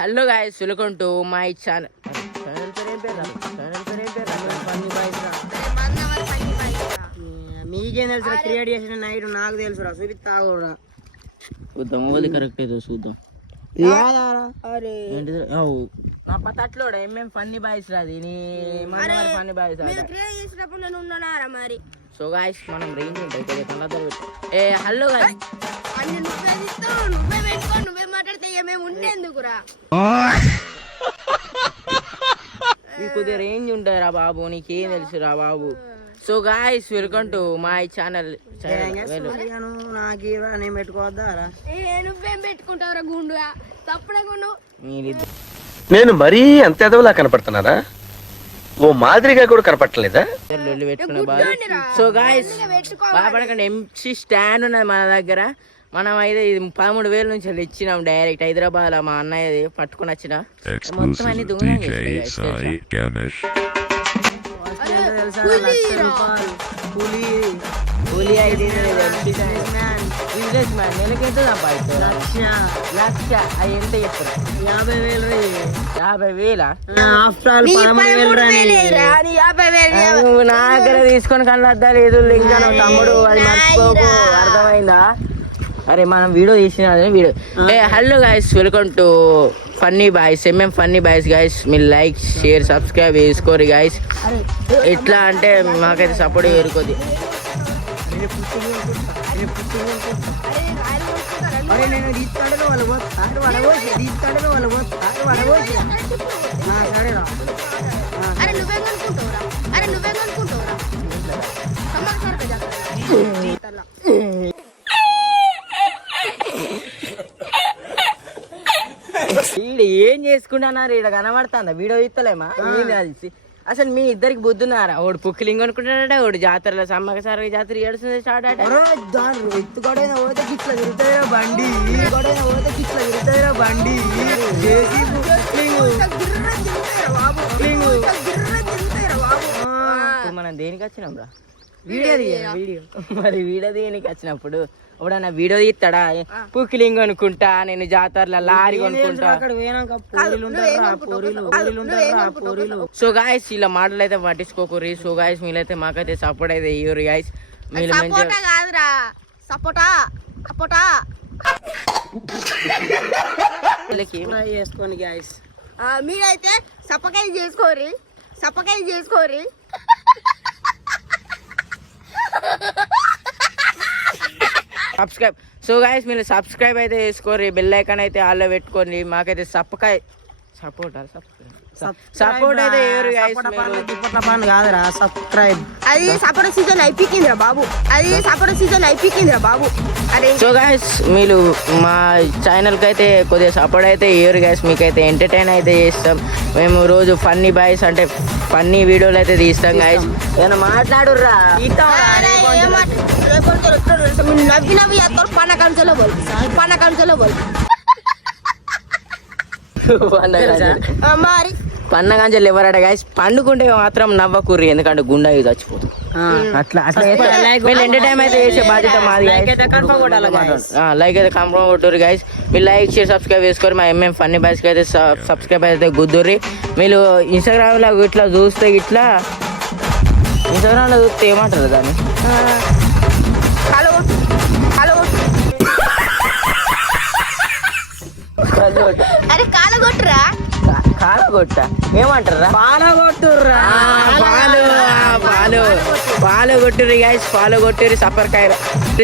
Hello guys, welcome to my channel. మీకేం తెలుసు create చేసిన నైట్ నాకు తెలుసురా చూపిస్తా కూడా చూద్దాం ఓది కరెక్ట్ ఏదో చూద్దాం. నా పత్తట్లో ఏమేం ఫన్నీ బాయ్స్ రాది నీ ఫన్నీ బాయ్స్ మరి. సో గాయ్స్ మనం రేంజ్ ఉంటాయి ఏ హలో గాయ్స్ నువ్వే పెట్టుకో, నువ్వే మాట్లాడితే మేము ఉండేందుకురా. కొద్దిగా రేంజ్ ఉంటాయి రా బాబు, నీకేం తెలుసు రా బాబు. So guys, welcome to my channel. నాకు పెట్టుకోవద్దా నువ్వేం పెట్టుకుంటావురా గుండుగా తప్పుడే గుండు. నేను మరీ అంత ఎదవలా కనపడుతున్నారా? ఓ మాదిరిగా కూడా కనపడలేదా? సో గాయ్స్ బాపడకండి, ఎంసీ స్టాండ్ ఉన్నది మన దగ్గర. మనం అయితే ఇది 13,000 నుంచి ఇచ్చినాం డైరెక్ట్ హైదరాబాద్. మా అన్నయ్యది పట్టుకుని వచ్చిన మొత్తం అన్ని కూలీ అయితే బిజినెస్ మ్యాన్ నెలకి ఎంత సంపాదిస్తారు? లక్ష. అది ఎంత చెప్తారు? 50,000. నువ్వు నా దగ్గర తీసుకొని కళ్ళద్దా లేదు ఇంకా తమ్ముడు, అది మర్చిపోకు, అర్థమైందా? అరే మనం వీడియో తీసిన video. Hello guys, welcome to funny boys. MM funny boys guys. మీరు లైక్ షేర్ సబ్స్క్రైబ్ చేసుకోరు గాయ్స్. ఎట్లా అంటే మాకైతే సపోర్ట్ ఏరుకోద్ది. వీడు ఏం చేసుకుంటున్నారు? ఇక్కడ కనబడుతుందా? వీడియో ఇస్తలేమా? అసలు మీ ఇద్దరికి బుద్ధున్నారా? ఒకడు పుక్కిలింగ్ అనుకుంటాడట, ఒకడు జాతరలో సమ్మక సారక జాతర ఏడుస్తుంది స్టార్ట్ అట. బండి మనం దేనికి వచ్చినాం రా? వీడియో మరి వీడియో దేనికి వచ్చినప్పుడు ఎప్పుడన్నా వీడియో తీస్తాడా? పుక్కిలింగ్ అనుకుంటా, నేను జాతరలో లారీ కొనుక్కుంటా. సో గాయస్, ఇలా మాటలు అయితే పట్టించుకోకూరి. సో గాయస్, మీరైతే మాకైతే సపోర్ట్ అయితే ఇవ్వరు గాయస్. మీరు మంచిగా చేసుకోండి గాయస్. మీరైతే సపకాయ చేసుకోరి. సబ్స్క్రైబ్. సో గాయస్, మీరు సబ్స్క్రైబ్ అయితే చేసుకోరి, బెల్ ఐకాన్ అయితే ఆల్లో పెట్టుకోండి. మాకైతే సపోర్ట్ అయితే ఎవరు కాదురా సబ్స్క్రైబ్. అది సపోర్ట్ సీజన్ అయిపోయిందిరా బాబు. అరే సో గాయస్, మీరు మా ఛానల్కి అయితే కొద్దిగా సపోర్ట్ అయితే ఎవరు గాయస్. మీకైతే ఎంటర్టైన్ అయితే చేస్తాం. మేము రోజు ఫన్నీ బాయ్స్ అంటే ఫన్నీ వీడియోలు అయితే తీస్తాం గాయస్. ఏమైనా మాట్లాడుర్రా? నవ్వి పన్నకంచలో పోయి మరి పన్నగంజలు ఎవరట గాయస్? పండుకుంటే మాత్రం నవ్వకూర్రి, ఎందుకంటే గుండా ఇది చచ్చిపోతుంది. అట్లా ఎంటర్టైన్ అయితే చేసే బాధ్యత మాది. లైక్ అయితే కన్ఫర్మ్ కొట్టుర్రి గాయస్. మీరు లైక్ షేర్ సబ్స్క్రైబ్ చేసుకోరు. మా ఎంఎం ఫన్నీ బాయ్స్కి అయితే సబ్స్క్రైబ్ అయితే గుద్దుర్రి. మీరు ఇన్స్టాగ్రామ్లో ఇట్లా చూస్తే ఇన్స్టాగ్రామ్లో చూస్తే ఏమంటారు దాన్ని? కాలగొట్ట ఏమంటారా? ఫాలో కొట్టుర్రి గాయస్. ఫాలో కొట్టుర్రి.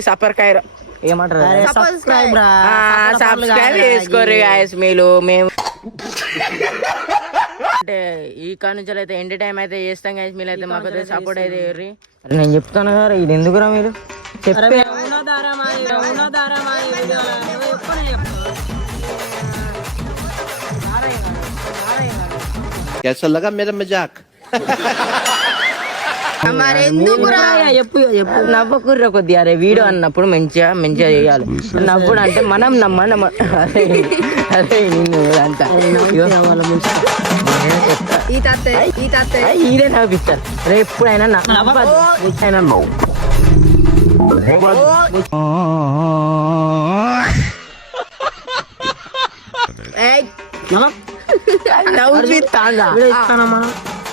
సపర్కాయ ఏమంటారు? సబ్స్క్రైబ్ చేసుకోర్రి గాయస్. మేము అంటే ఈ కానుంచి అయితే ఎంటర్టైన్ అయితే చేస్తాం గాయస్. మీరైతే మాకైతే సపోర్ట్ అయితే ఇవ్వరి. నేను చెప్తాను కదా, ఇది ఎందుకురా మీరు చెప్పే? कैसा लगा मेरा मजाक? చెప్పు నవ్వకుర్ర కొద్దిగా. అరే వీడియో అన్నప్పుడు మంచిగా చేయాలి. నవ్వుడు అంటే మనం అదే నిన్ను అంతా ఇదే నవ్విస్తారు. రే ఎప్పుడైనా నవ్వుతాందా వీడియో ఇస్తానమ్మా.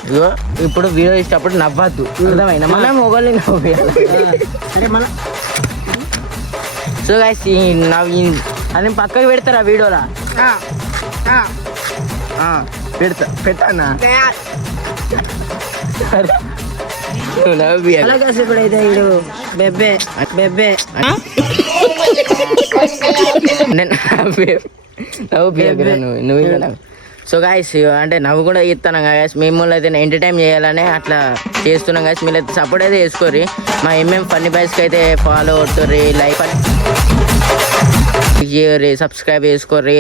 ఇగో ఇప్పుడు వీడియో ఇచ్చేటప్పుడు నవ్వద్దు అర్థమైనా మన మొగల్ని నవ్వేయాలి అంటే మన సో గైస్ అది పక్కకు పెడతారా వీడియోలా పెట్టానా నవ్వి అలా కాసి ఇప్పుడైతే వీడు బెబ్బే బెబ్బే నువ్వు సో గాయస్ అంటే నవ్వు కూడా ఇస్తాను గాయస్ మిమ్మల్ని అయితే ఎంటర్టైన్ చేయాలని అట్లా చేస్తున్నాం గాయస్ మీరు అయితే సపోర్ట్ అయితే చేసుకోర్రి మా ఫన్నీ బాయ్స్కి అయితే ఫాలో అవుతుర్రి లైక్ చేయర్రి సబ్స్క్రైబ్ చేసుకోర్రి